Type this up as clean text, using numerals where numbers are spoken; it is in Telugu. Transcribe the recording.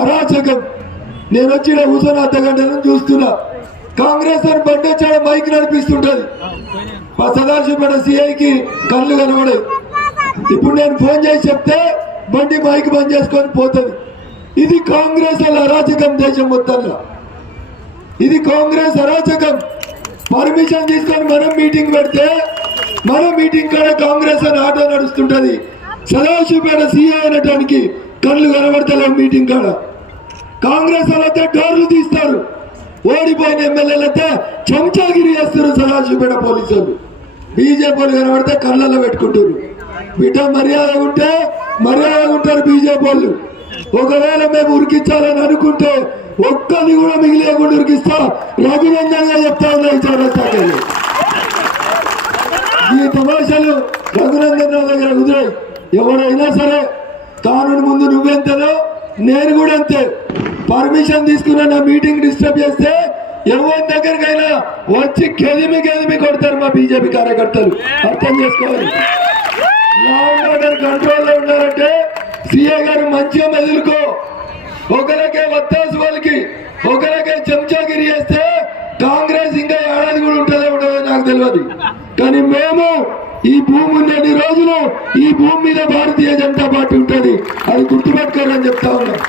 అరాచకం. నేను వచ్చిన కూర్చొని అర్ధగంటలను చూస్తున్నా. కాంగ్రెస్ అని బండి వచ్చాడ మైక్ నడిపిస్తుంటది. మా సదాశివపేట సిఐకి కళ్ళు కనబడే. ఇప్పుడు నేను ఫోన్ చేసి చెప్తే బండి మైక్ బంద్ చేసుకొని పోతుంది. ఇది కాంగ్రెస్ అరాచకం. దేశం మొత్తంలో ఇది కాంగ్రెస్ అరాచకం. పర్మిషన్ తీసుకొని మనం మీటింగ్ పెడితే మన మీటింగ్ కాడ కాంగ్రెస్ అని ఆటో నడుస్తుంటది. సదాశివపేట సిఐ అనటానికి కళ్ళు కనబడతలేవు. మీటింగ్ కాడ కాంగ్రెస్ వాళ్ళైతే డోర్లు తీస్తారు. ఓడిపోయిన ఎమ్మెల్యేలైతే చెంచాగిరి చేస్తారు. సదాశివపేట పోలీసులు బీజేపీ వాళ్ళు కనబడితే కళ్ళల్లో పెట్టుకుంటారు. బిడ్డ మర్యాద ఉంటే మర్యాద ఉంటారు బీజేపీ వాళ్ళు. ఒకవేళ మేము ఉరికించాలని అనుకుంటే ఒక్కరిని కూడా మిగిలేకుండా ఉరికిస్తా. రఘునందన్ గా చెప్తా ఉన్నాయి చౌరస్తాకెళ్ళి. ఈ తమాషాలు రఘునందన్ రావు దగ్గర కుదిరాయి. ఎవరైనా సరే కానూను ముందు నువ్వెంతనో నేను కూడా అంతే. పర్మిషన్ తీసుకున్న నా మీటింగ్ డిస్టర్బ్ చేస్తే ఎవరి దగ్గరికైనా వచ్చి గెదిమి కొడతారు మా బీజేపీ కార్యకర్తలు. అర్థం చేసుకోవాలి. లా అండ్ ఆర్డర్ కంట్రోల్లో ఉన్నారంటే సీఏ గారు మంచిగా మెదులుకో. ఒకరికే వత్తాసు వాళ్ళకి ఒకరికే చెంచాగిరి చేస్తే కాంగ్రెస్ ఇంకా ఏడాది కూడా ఉంటుందో ఉండదో నాకు తెలియదు. కానీ మేము ఈ భూమి ఉన్నన్ని రోజులు ఈ భూమి మీద భారతీయ జనతా పార్టీ ఉంటుంది. అది గుర్తుపెట్టుకోరని చెప్తా ఉన్నాం.